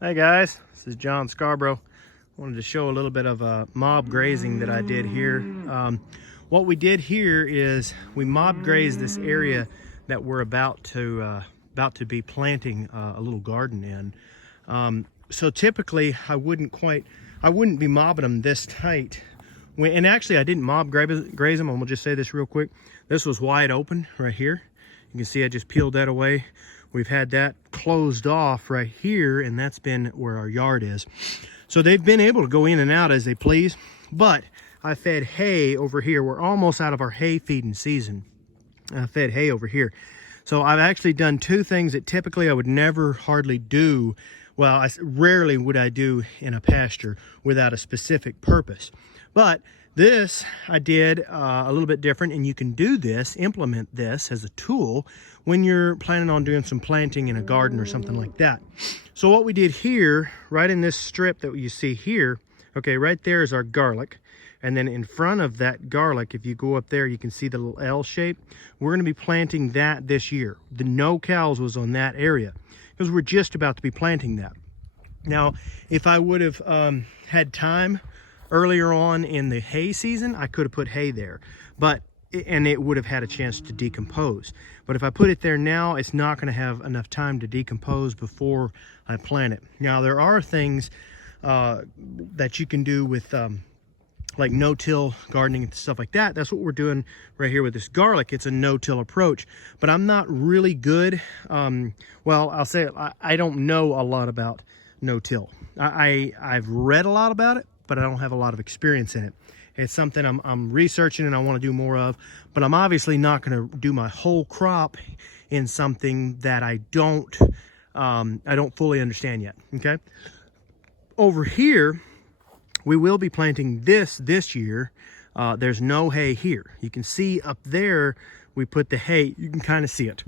Hey guys, this is John Scarborough. Wanted to show a little bit of mob grazing that I did here. What we did here is we mob grazed this area that we're about to be planting a little garden in. So typically I wouldn't be mobbing them this tight. And actually I didn't mob graze them. I'm gonna just say this real quick. This was wide open right here. You can see I just peeled that away. We've had that closed off right here, and that's been where our yard is. So they've been able to go in and out as they please, but I fed hay over here. We're almost out of our hay feeding season. I fed hay over here. So I've actually done two things that typically I would never hardly do. Well, rarely would I do in a pasture without a specific purpose. But this I did a little bit different, and you can do this, implement this as a tool when you're planning on doing some planting in a garden or something like that. So what we did here, right in this strip that you see here, okay, right there is our garlic. And then in front of that garlic, if you go up there, you can see the little L shape. We're gonna be planting that this year. The no cows was on that area because we're just about to be planting that. Now, if I would have had time earlier on in the hay season, I could have put hay there, and it would have had a chance to decompose. But if I put it there now, it's not going to have enough time to decompose before I plant it. Now, there are things that you can do with like no-till gardening and stuff like that. That's what we're doing right here with this garlic. It's a no-till approach, but I'm not really good. Well, I'll say I don't know a lot about no-till. I've read a lot about it, but I don't have a lot of experience in it. It's something I'm researching and I want to do more of, but I'm obviously not going to do my whole crop in something that I don't fully understand yet. Okay. Over here, we will be planting this year. There's no hay here. You can see up there, we put the hay. You can kind of see it.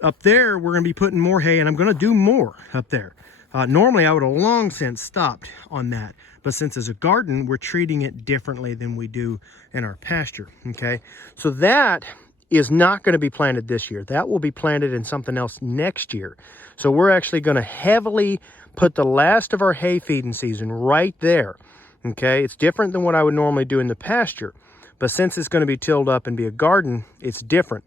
Up there, we're going to be putting more hay, and I'm going to do more up there. Normally, I would have long since stopped on that. But since it's a garden, we're treating it differently than we do in our pasture, okay? So that is not going to be planted this year. That will be planted in something else next year. So we're actually going to heavily put the last of our hay feeding season right there, okay? It's different than what I would normally do in the pasture. But since it's going to be tilled up and be a garden, it's different.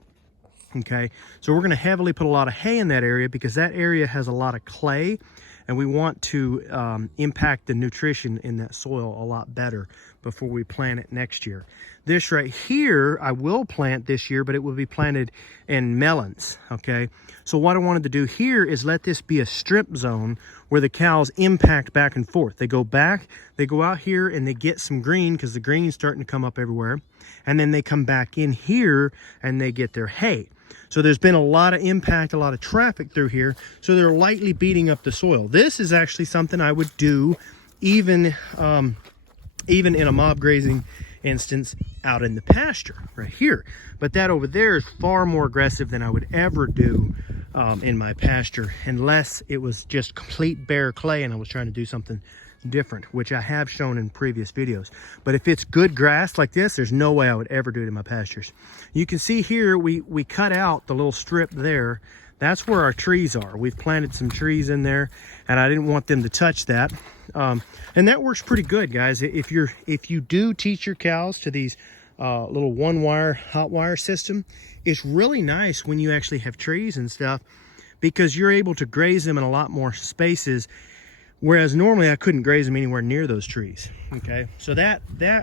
Okay, so we're going to heavily put a lot of hay in that area because that area has a lot of clay, and we want to impact the nutrition in that soil a lot better before we plant it next year. This right here, I will plant this year, but it will be planted in melons, okay? So what I wanted to do here is let this be a strip zone where the cows impact back and forth. They go back, they go out here and they get some green because the green's starting to come up everywhere. And then they come back in here and they get their hay. So there's been a lot of impact, a lot of traffic through here. So they're lightly beating up the soil. This is actually something I would do even in a mob grazing instance out in the pasture right here. But that over there is far more aggressive than I would ever do in my pasture, unless it was just complete bare clay and I was trying to do something different, which I have shown in previous videos. But if it's good grass like this, there's no way I would ever do it in my pastures. You can see here we cut out the little strip there. That's where our trees are. We've planted some trees in there, and I didn't want them to touch that. And that works pretty good, guys. If you do teach your cows to these little one-wire hot wire system, it's really nice when you actually have trees and stuff, because you're able to graze them in a lot more spaces. Whereas normally I couldn't graze them anywhere near those trees, okay? So that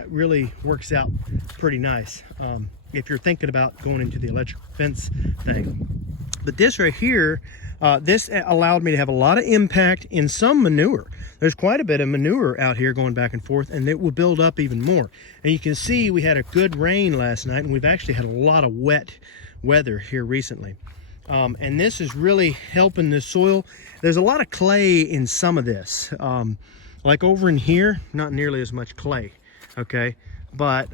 really works out pretty nice if you're thinking about going into the electric fence thing. But this right here, this allowed me to have a lot of impact in some manure. There's quite a bit of manure out here going back and forth, and it will build up even more. And you can see we had a good rain last night, and we've actually had a lot of wet weather here recently. And this is really helping the soil. There's a lot of clay in some of this. Like over in here, not nearly as much clay, okay? But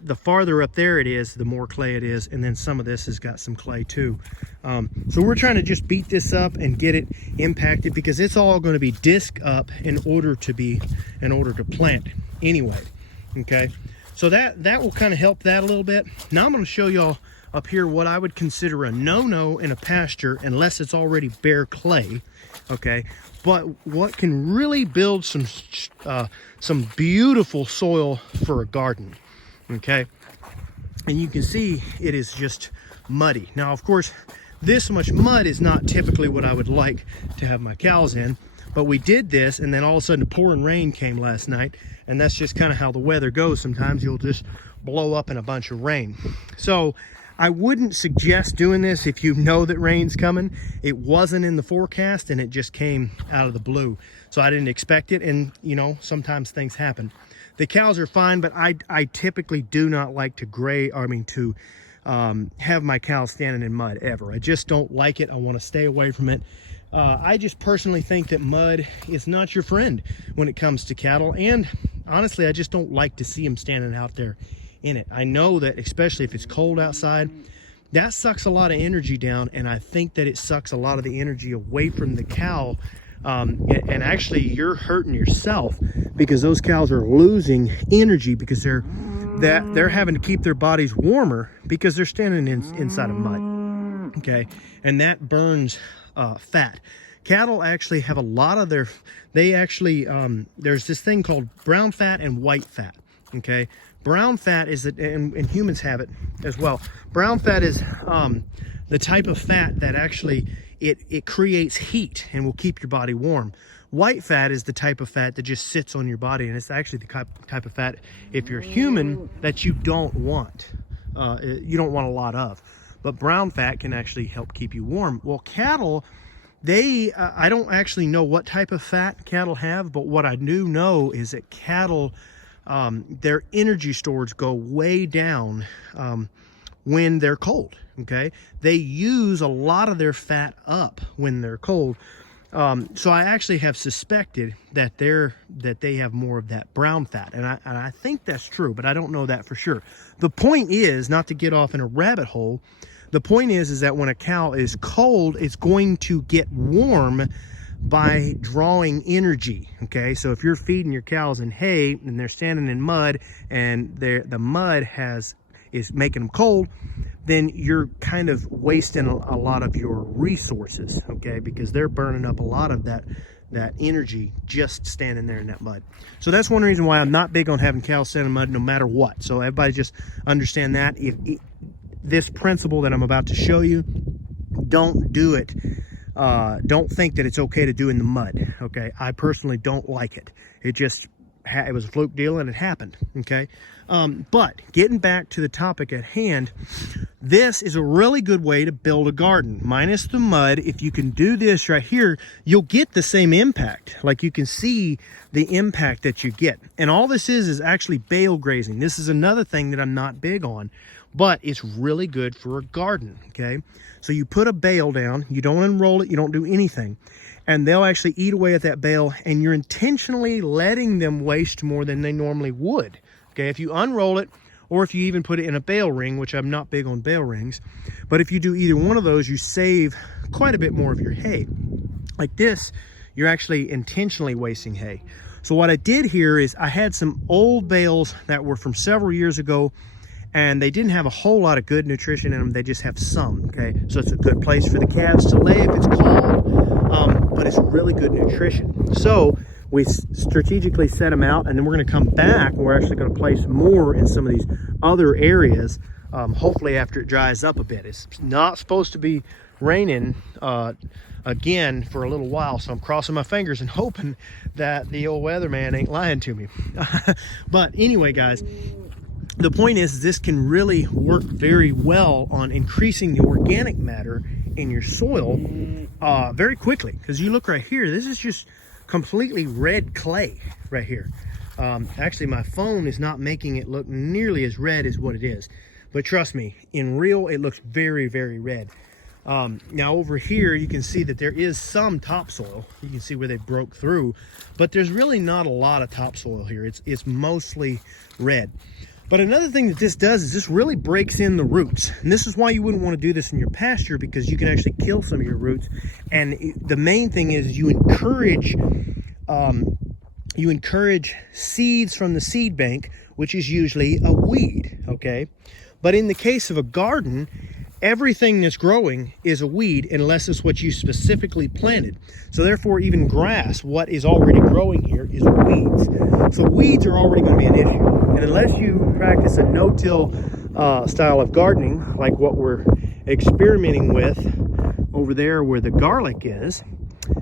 the farther up there it is, the more clay it is. And then some of this has got some clay too. So we're trying to just beat this up and get it impacted, because it's all going to be disc up in order to plant anyway, okay? So that will kind of help that a little bit. Now I'm going to show y'all up here what I would consider a no-no in a pasture unless it's already bare clay, okay? But what can really build some beautiful soil for a garden, okay? And you can see it is just muddy. Now, of course, this much mud is not typically what I would like to have my cows in, but we did this, and then all of a sudden pouring rain came last night, and that's just kind of how the weather goes. Sometimes you'll just blow up in a bunch of rain. So I wouldn't suggest doing this if you know that rain's coming. It wasn't in the forecast, and it just came out of the blue. So I didn't expect it, and you know, sometimes things happen. The cows are fine, but I typically do not like to have my cows standing in mud ever. I just don't like it. I want to stay away from it. I just personally think that mud is not your friend when it comes to cattle, and honestly, I just don't like to see them standing out there in it. I know that especially if it's cold outside, that sucks a lot of energy down, and I think that it sucks a lot of the energy away from the cow, and actually you're hurting yourself because those cows are losing energy because they're having to keep their bodies warmer because they're standing inside of mud, okay? And that burns fat. Cattle actually have a lot of there's this thing called brown fat and white fat, okay? Brown fat is, and humans have it as well. Brown fat is the type of fat that actually, it creates heat and will keep your body warm. White fat is the type of fat that just sits on your body, and it's actually the type of fat, if you're human, that you don't want. You don't want a lot of. But brown fat can actually help keep you warm. Well, cattle, I don't actually know what type of fat cattle have, but what I do know is that cattle, their energy stores go way down when they're cold, okay? They use a lot of their fat up when they're cold. So I actually have suspected that they have more of that brown fat, and I think that's true, but I don't know that for sure. The point is, not to get off in a rabbit hole, the point is that when a cow is cold, it's going to get warm by drawing energy, okay? So if you're feeding your cows in hay and they're standing in mud and the mud is making them cold, then you're kind of wasting a lot of your resources, okay? Because they're burning up a lot of that energy just standing there in that mud. So that's one reason why I'm not big on having cows stand in mud no matter what. So everybody just understand that. If this principle that I'm about to show you, don't do it. Don't think that it's okay to do in the mud, okay? I personally don't like it. It was a fluke deal and it happened, okay? But getting back to the topic at hand, this is a really good way to build a garden. Minus the mud, if you can do this right here, you'll get the same impact. Like you can see the impact that you get. And all this is actually bale grazing. This is another thing that I'm not big on, but it's really good for a garden, okay? So you put a bale down, you don't unroll it, you don't do anything, and they'll actually eat away at that bale, and you're intentionally letting them waste more than they normally would, okay? If you unroll it, or if you even put it in a bale ring, which I'm not big on bale rings, but if you do either one of those, you save quite a bit more of your hay. Like this, you're actually intentionally wasting hay. So what I did here is I had some old bales that were from several years ago, and they didn't have a whole lot of good nutrition in them. They just have some, okay? So it's a good place for the calves to lay if it's cold, but it's really good nutrition. So we strategically set them out, and then we're going to come back. We're actually going to place more in some of these other areas, hopefully after it dries up a bit. It's not supposed to be raining again for a little while, so I'm crossing my fingers and hoping that the old weatherman ain't lying to me. But anyway, guys, the point is this can really work very well on increasing the organic matter in your soil very quickly. Because you look right here, this is just completely red clay right here. Actually, my phone is not making it look nearly as red as what it is. But trust me, in real, it looks very, very red. Now over here, you can see that there is some topsoil. You can see where they broke through, but there's really not a lot of topsoil here. It's mostly red. But another thing that this does is this really breaks in the roots. And this is why you wouldn't want to do this in your pasture, because you can actually kill some of your roots. And the main thing is you encourage seeds from the seed bank, which is usually a weed, okay? But in the case of a garden, everything that's growing is a weed unless it's what you specifically planted. So therefore, even grass, what is already growing here, is weeds. So weeds are already going to be an issue. And unless you practice a no-till style of gardening, like what we're experimenting with over there where the garlic is,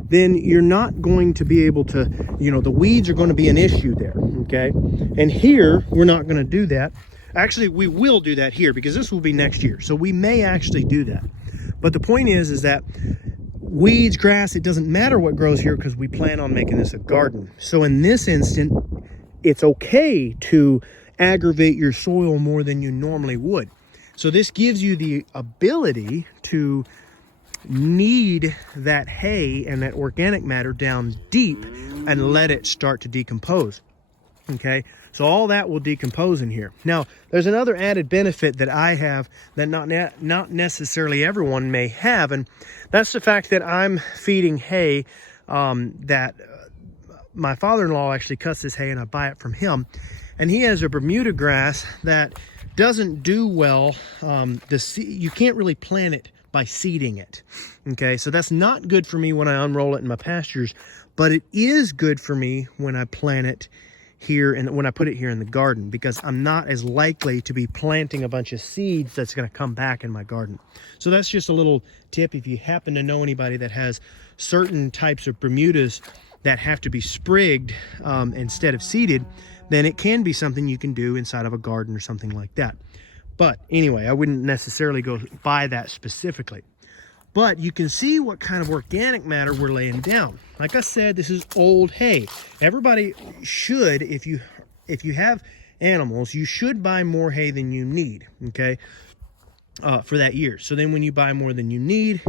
then you're not going to be able to, the weeds are going to be an issue there, okay? And here, we're not going to do that. Actually, we will do that here because this will be next year. So we may actually do that. But the point is that weeds, grass, it doesn't matter what grows here because we plan on making this a garden. So in this instant, it's okay to aggravate your soil more than you normally would. So this gives you the ability to knead that hay and that organic matter down deep and let it start to decompose. Okay, so all that will decompose in here. Now, there's another added benefit that I have that not necessarily everyone may have, and that's the fact that I'm feeding hay that my father-in-law actually cuts this hay and I buy it from him. And he has a Bermuda grass that doesn't do well. You can't really plant it by seeding it. Okay, so that's not good for me when I unroll it in my pastures, but it is good for me when I plant it here and when I put it here in the garden, because I'm not as likely to be planting a bunch of seeds that's going to come back in my garden. So that's just a little tip. If you happen to know anybody that has certain types of Bermudas that have to be sprigged instead of seeded, then it can be something you can do inside of a garden or something like that. But anyway, I wouldn't necessarily go buy that specifically. But you can see what kind of organic matter we're laying down. Like I said, this is old hay. Everybody should, if you have animals, you should buy more hay than you need, okay, for that year. So then when you buy more than you need,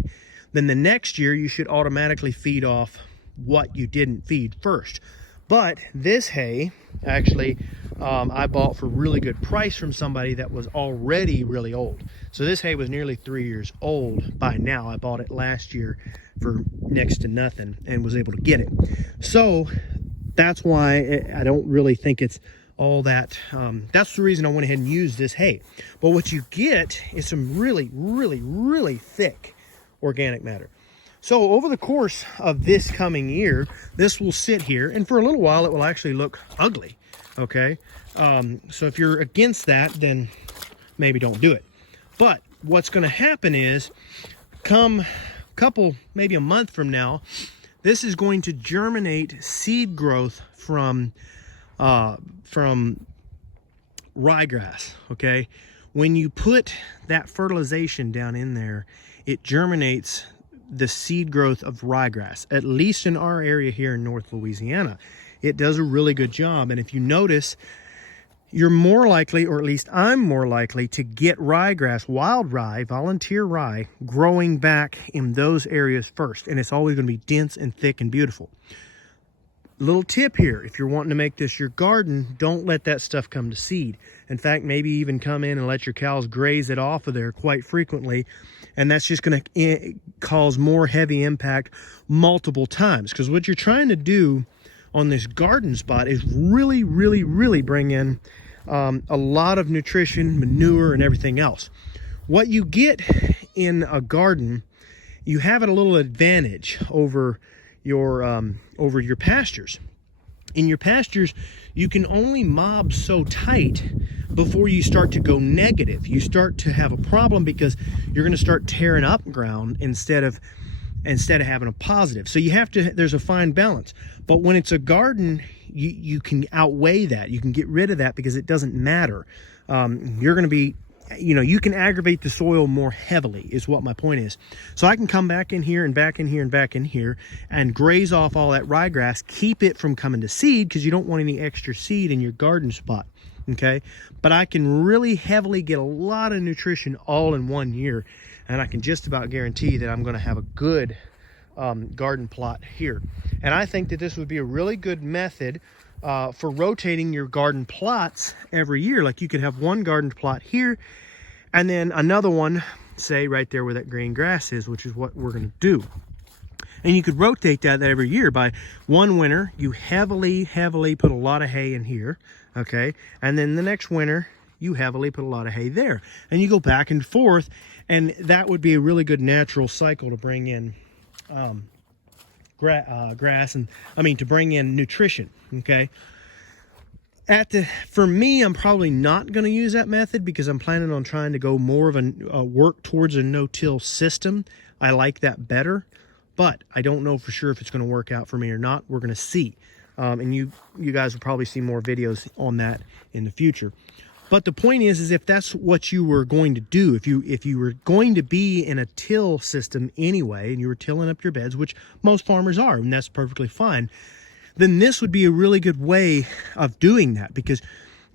then the next year you should automatically feed off what you didn't feed first. But this hay, actually, I bought for a really good price from somebody that was already really old. So this hay was nearly 3 years old by now. I bought it last year for next to nothing and was able to get it. So that's why I don't really think it's all that. That's the reason I went ahead and used this hay. But what you get is some really, really, really thick organic matter. So over the course of this coming year, this will sit here, and for a little while it will actually look ugly, okay? So if you're against that, then maybe don't do it. But what's going to happen is, come maybe a month from now, this is going to germinate seed growth from ryegrass, okay? When you put that fertilization down in there, it germinates the seed growth of ryegrass, at least in our area here in North Louisiana. It does a really good job. And if you notice, you're more likely, or at least I'm more likely, to get ryegrass, wild rye, volunteer rye, growing back in those areas first. And it's always going to be dense and thick and beautiful. Little tip here, if you're wanting to make this your garden, don't let that stuff come to seed. In fact, maybe even come in and let your cows graze it off of there quite frequently. And that's just going to cause more heavy impact multiple times. Because what you're trying to do on this garden spot is really, really, really bring in a lot of nutrition, manure, and everything else. What you get in a garden, you have a little advantage over your pastures. In your pastures, you can only mob so tight before you start to go negative. You start to have a problem because you're going to start tearing up ground instead of having a positive. So you have to, there's a fine balance. But when it's a garden, you can outweigh that. You can get rid of that because it doesn't matter. You're going to be, you can aggravate the soil more heavily is what my point is. So I can come back in here and back in here and back in here and graze off all that ryegrass, keep it from coming to seed because you don't want any extra seed in your garden spot, okay? But I can really heavily get a lot of nutrition all in 1 year, and I can just about guarantee that I'm going to have a good garden plot here. And I think that this would be a really good method for rotating your garden plots every year. Like you could have one garden plot here and then another one, say right there where that green grass is, which is what we're going to do. And you could rotate that every year. By one winter, you heavily put a lot of hay in here, okay? And then the next winter, you heavily put a lot of hay there. And you go back and forth, and that would be a really good natural cycle to bring in grass, and to bring in nutrition. Okay. For me, I'm probably not going to use that method because I'm planning on trying to go more of a work towards a no-till system. I like that better, but I don't know for sure if it's going to work out for me or not. We're going to see. And you guys will probably see more videos on that in the future. But the point is if that's what you were going to do, if you were going to be in a till system anyway, and you were tilling up your beds, which most farmers are, and that's perfectly fine, then this would be a really good way of doing that, because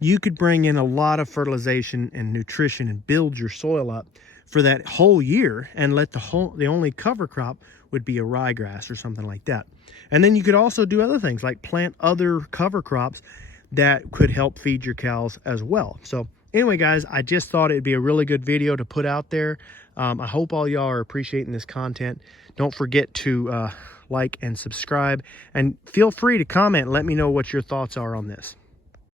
you could bring in a lot of fertilization and nutrition and build your soil up for that whole year, and let the only cover crop would be a ryegrass or something like that. And then you could also do other things like plant other cover crops that could help feed your cows as well. So anyway, guys, I just thought it'd be a really good video to put out there. I hope all y'all are appreciating this content. Don't forget to like and subscribe, and feel free to comment and let me know what your thoughts are on this.